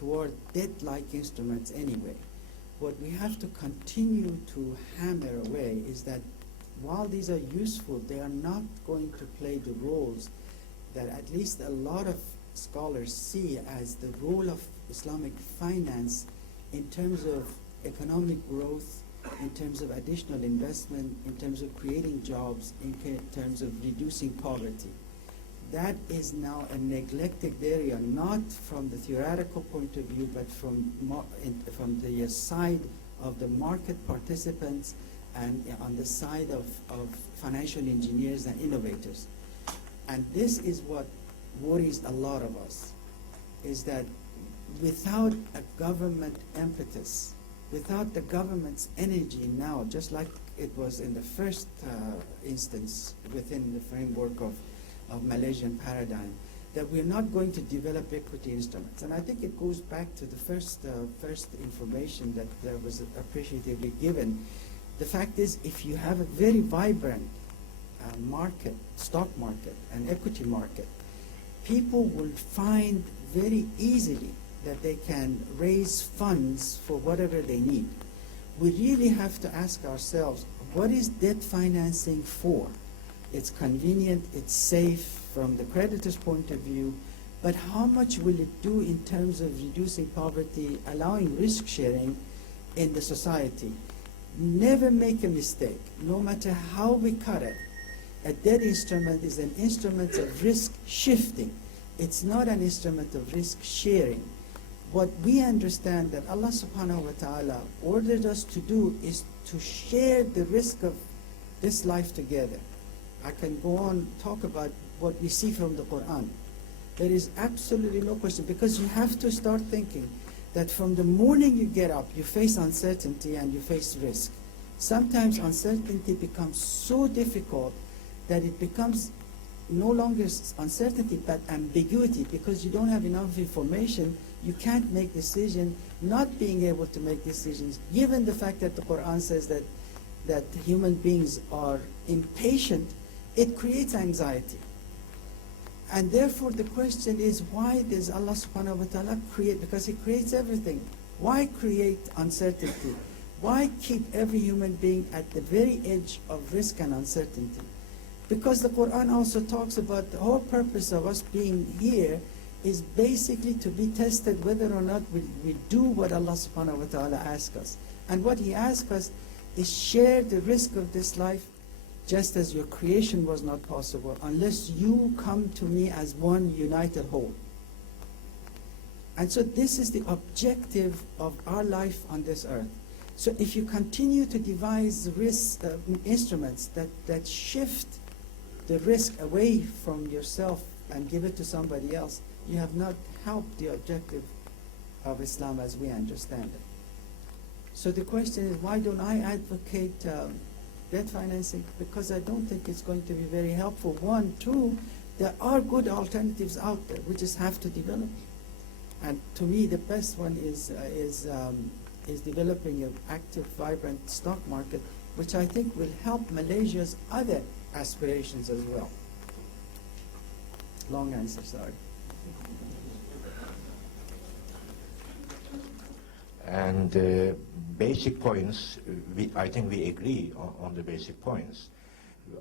toward debt-like instruments anyway. What we have to continue to hammer away is that while these are useful, they are not going to play the roles that at least a lot of scholars see as the role of Islamic finance in terms of economic growth, in terms of additional investment, in terms of creating jobs, in terms of reducing poverty. That is now a neglected area, not from the theoretical point of view, but from the side of the market participants and on the side of financial engineers and innovators. And this is what worries a lot of us, is that without a government impetus, without the government's energy now, just like it was in the first instance within the framework of Malaysian paradigm, that we're not going to develop equity instruments. And I think it goes back to the first information that was appreciatively given. The fact is, if you have a very vibrant market, stock market, and equity market, people will find very easily that they can raise funds for whatever they need. We really have to ask ourselves, what is debt financing for? It's convenient, it's safe from the creditor's point of view, but how much will it do in terms of reducing poverty, allowing risk sharing in the society? Never make a mistake, no matter how we cut it. A debt instrument is an instrument of risk shifting. It's not an instrument of risk sharing. What we understand that Allah subhanahu wa ta'ala ordered us to do is to share the risk of this life together. I can go on talk about what we see from the Quran. There is absolutely no question, because you have to start thinking that from the morning you get up, you face uncertainty and you face risk. Sometimes uncertainty becomes so difficult that it becomes no longer uncertainty but ambiguity, because you don't have enough information. You can't make decisions. Not being able to make decisions, given the fact that the Quran says that human beings are impatient, it creates anxiety. And therefore the question is, why does Allah subhanahu wa ta'ala create? Because He creates everything. Why create uncertainty? Why keep every human being at the very edge of risk and uncertainty? Because the Quran also talks about the whole purpose of us being here is basically to be tested whether or not we do what Allah subhanahu wa ta'ala asks us. And what He asks us is share the risk of this life, just as your creation was not possible unless you come to me as one united whole. And so this is the objective of our life on this earth. So if you continue to devise risk instruments that shift the risk away from yourself and give it to somebody else, you have not helped the objective of Islam as we understand it. So the question is, why don't I advocate debt financing? Because I don't think it's going to be very helpful. One, two, there are good alternatives out there. We just have to develop. And to me, the best one is developing an active, vibrant stock market, which I think will help Malaysia's other aspirations as well. Long answer, sorry. And basic points, I think we agree on the basic points.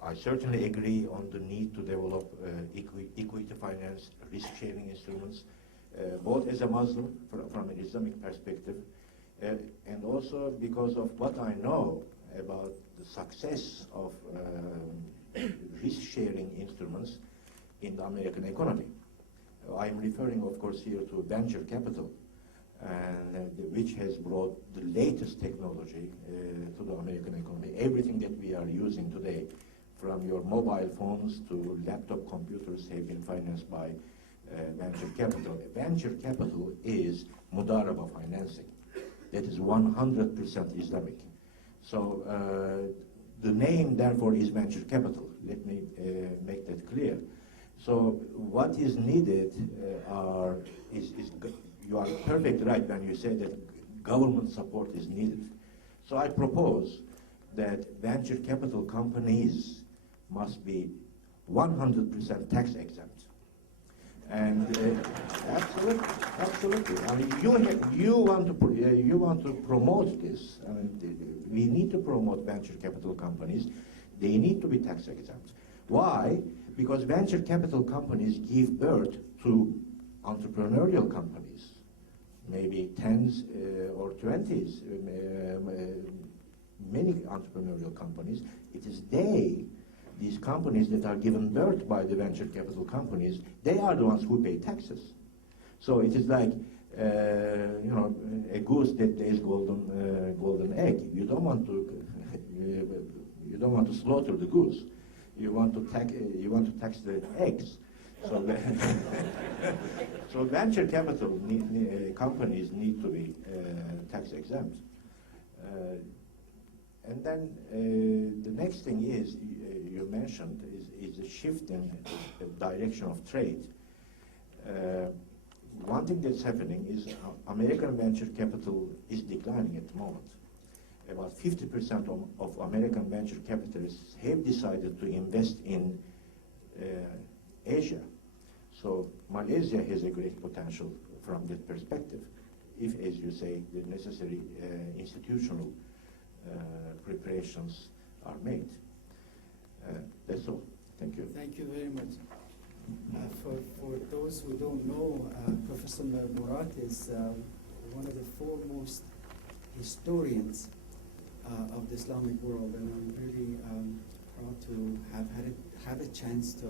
I certainly agree on the need to develop equity finance, risk-sharing instruments, both as a Muslim from an Islamic perspective, and also because of what I know about the success of risk-sharing instruments in the American economy. I am referring, of course, here to venture capital, and which has brought the latest technology to the American economy. Everything that we are using today, from your mobile phones to laptop computers, have been financed by venture capital. Venture capital is mudaraba financing. That is 100% Islamic. So the name, therefore, is venture capital. Let me make that clear. So what is needed you are perfectly right when you say that government support is needed. So I propose that venture capital companies must be 100% tax exempt. And absolutely, absolutely. I mean, you want to promote this. I mean, we need to promote venture capital companies. They need to be tax exempt. Why? Because venture capital companies give birth to entrepreneurial companies, maybe tens or 20s, many entrepreneurial companies. It is these companies that are given birth by the venture capital companies, they are the ones who pay taxes. So it is like, a goose that lays golden egg. You don't want to slaughter the goose. You want to tax the eggs. So, so venture capital companies need to be tax exempt. And then the next thing is, you mentioned, is a shift in the direction of trade. One thing that's happening is American venture capital is declining at the moment. About 50% of American venture capitalists have decided to invest in Asia. So Malaysia has a great potential from that perspective, if, as you say, the necessary institutional preparations are made. That's all. Thank you. Thank you very much. For those who don't know, Professor Murad is one of the foremost historians of the Islamic world, and I'm really proud to have a chance to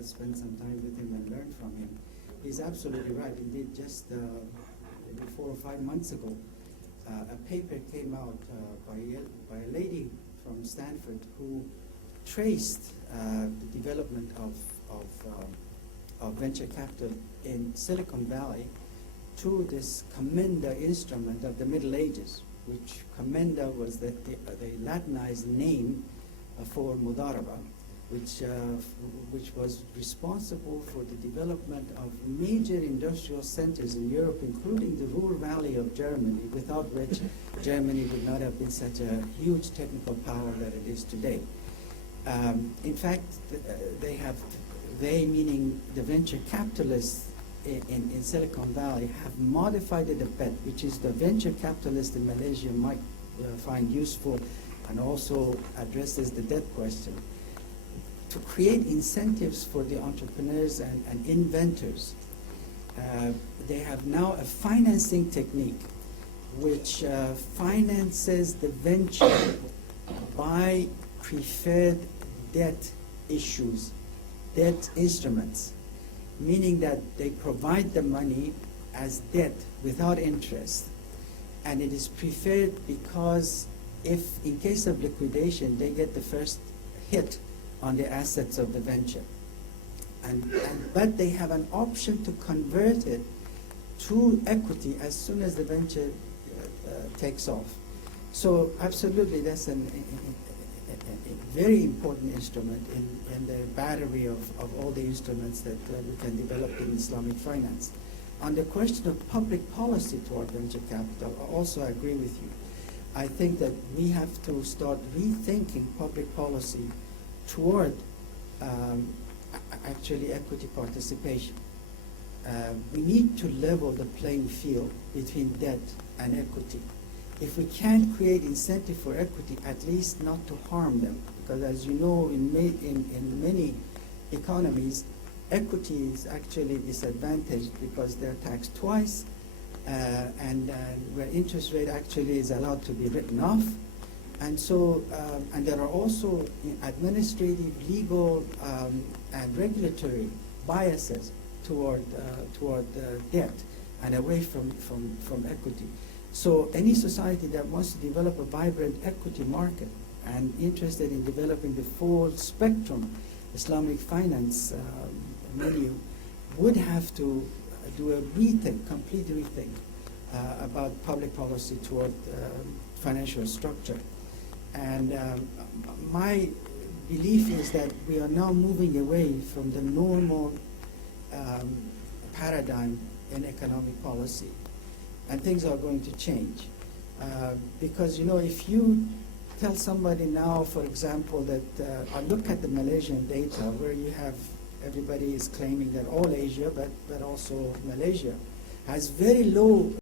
spend some time with him and learn from him. He's absolutely right. Indeed, just maybe 4 or 5 months ago, a paper came out by a lady from Stanford who traced the development of venture capital in Silicon Valley to this commenda instrument of the Middle Ages, which commenda was the Latinized name for mudaraba, which was responsible for the development of major industrial centers in Europe, including the Ruhr Valley of Germany, without which Germany would not have been such a huge technical power that it is today. In fact, they, meaning the venture capitalists in Silicon Valley, have modified it a bit, which is the venture capitalist in Malaysia might find useful, and also addresses the debt question, to create incentives for the entrepreneurs and inventors. They have now a financing technique which finances the venture by preferred debt issues, debt instruments, meaning that they provide the money as debt without interest. And it is preferred because if, in case of liquidation, they get the first hit on the assets of the venture. But they have an option to convert it to equity as soon as the venture takes off. So absolutely, that's a very important instrument in the battery of all the instruments that we can develop in Islamic finance. On the question of public policy toward venture capital, I also agree with you. I think that we have to start rethinking public policy toward actually equity participation. We need to level the playing field between debt and equity. If we can't create incentive for equity, at least not to harm them, because as you know, in many economies, equity is actually disadvantaged because they're taxed twice, and where interest rate actually is allowed to be written off. And so, and there are also administrative, legal, and regulatory biases toward debt and away from equity. So any society that wants to develop a vibrant equity market and interested in developing the full spectrum Islamic finance menu would have to do a rethink, complete rethink about public policy toward financial structure. And my belief is that we are now moving away from the normal paradigm in economic policy, and things are going to change. Because, you know, if you tell somebody now, for example, that I look at the Malaysian data where you have everybody is claiming that all Asia, but also Malaysia, has very low